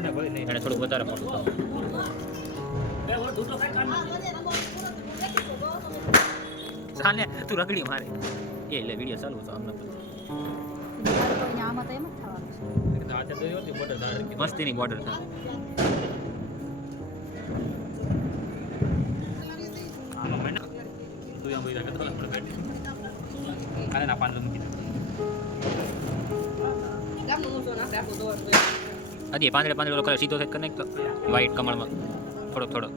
એને થોડુંક વધારે મોટું ચાલે તું રગડી મારે એ એટલે વિડીયો ચાલુ છે અમને મસ્તીની બોર્ડર છે હજી પાંદડે પાંદડે કલર સીધો થાય કનેક્ટ વ્હાઈટ કમળમાં થોડો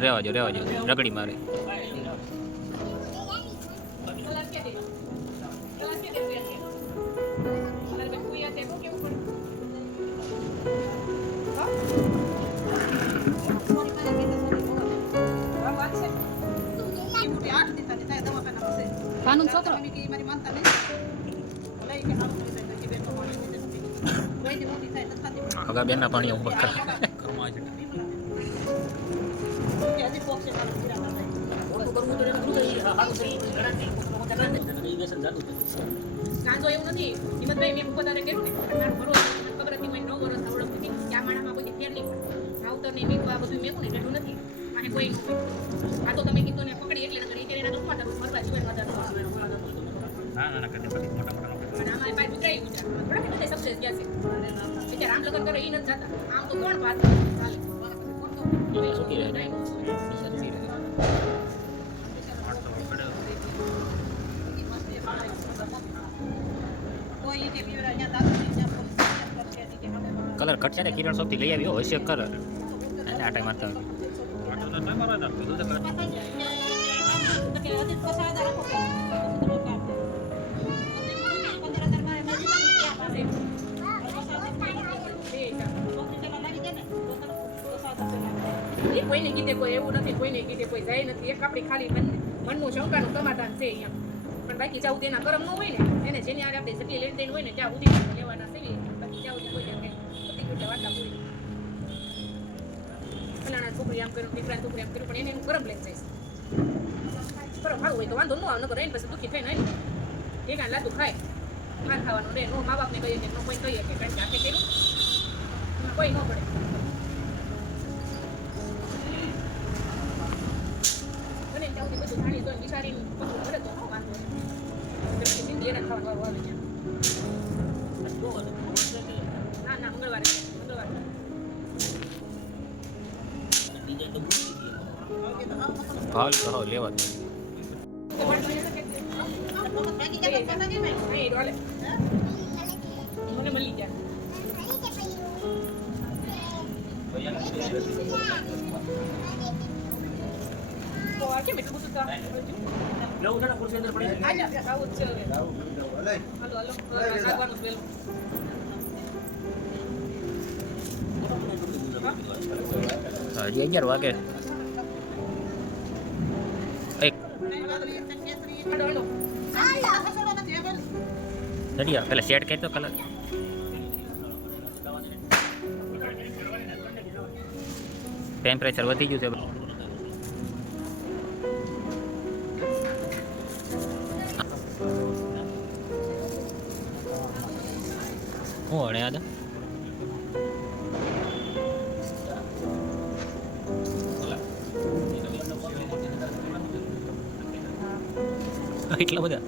રહેવા જો રગડી મારે કાનૂન છોકરો હગા બેન ના પાણી ઉપર કાંજો એવું નથી હિંમતભાઈ મેં પોતાને કર્યું ને મારું ભરો ખબર હતી મને 9 વર્ષ આવડત હતી કે આ માણામાં કોઈ ફેર નહીં પડે માવતર ને મેં આ બધું મેકું ને એટલું નથી આને કોઈ ન હોય આ તો તમે કીધું ને પકડી એટલે નગર એટલે એના દુખમાં તો ફરવા જીવન વધારે ના કરતે પછી મોટા અને આમાં ભાઈ ગુજરાઈ થોડા કે બધે સક્સેસ ગયા છે કે રામ લગન કરે ઈ નથી જાતા આમ તો કોણ વાત ચાલે સુકી રહે કલર ઘટશે ને કિરણ શોપથી લઈ આવ્યો હશે કલર અને આટા મારતા કોઈને કીધે કોઈ એવું નથી કોઈને કીધે કોઈ જાય નથી એક આપણી ખાલી મનનું શંકાનું સમાધાન છે અહીંયા પણ બાકી જ્યાં સુધી એના કરમ ન હોય ને એને જેની આગળ આપણે જેટલી લેણ દેણ હોય ને ત્યાં સુધી લેવાના છે બાકી જ્યાં સુધી કોઈ બધી વાર્તા પૂરી ફલાણા છોકરી આમ કર્યું દીકરા છોકરી આમ કર્યું પણ એને એનું કરમ લઈ જાય બરો સારું હોય તો વાંધો ન આવે નકર રહીને પછી દુઃખી થઈને એક આ લાદું ખાય ના ખાવાનું રે નો મા બાપને કહીએ કે નો કોઈ કહીએ કે કારણ કે આખે કર્યું કોઈ ન પડે અને ત્યાં સુધી બધું જાણી તો વિચારીને બધું કરે તો વાંધો નહીં જિંદગી એને ખાવાનું આવે ત્યાં ના મંગળવારે ભાવ કરો લેવા મને મળી ગયા તો આ કેમ એટલું બધું કામ લઉં છે ને ખુરશી અંદર પડી જાય આવું જ છે હાલો નાગવાનું પેલું હજી 11 વાગે પેલા શેડ કહેતો કલર ટેમ્પરેચર વધી ગયું છે હું અણે આદા એટલા બધા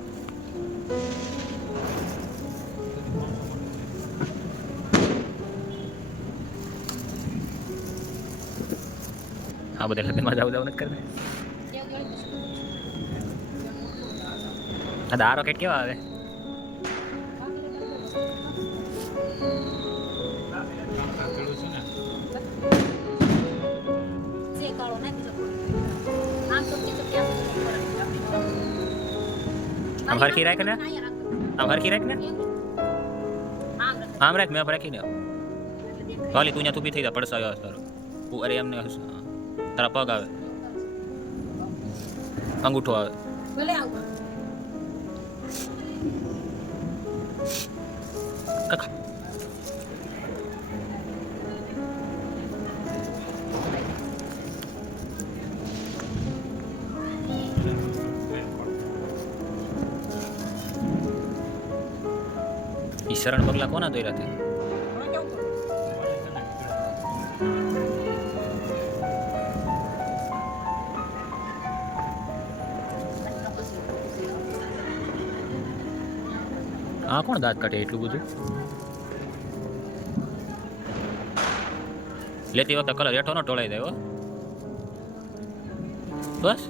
આ બધા લગ્નમાં જાવ નથી કરતા આ રોકેટ કેવા આવે આમ હરખી રાખ ને આમ હરખી રાખ ને આમ રાખ મેં રાખીને વાલી તું ત્યાં ઊભી થઈ જા પડસાયો તારો અરે એમને તારા પગ આવે અંગૂઠો આવે ભલે આવ કાકા શરણ પગલા કોના દોર્યા તે હવે કેવું કરું? આ કોણ દાંત કાઢે એટલું બધું લેતી વખતે કલર હેઠો ન ટોળાઈ જાય હો બસ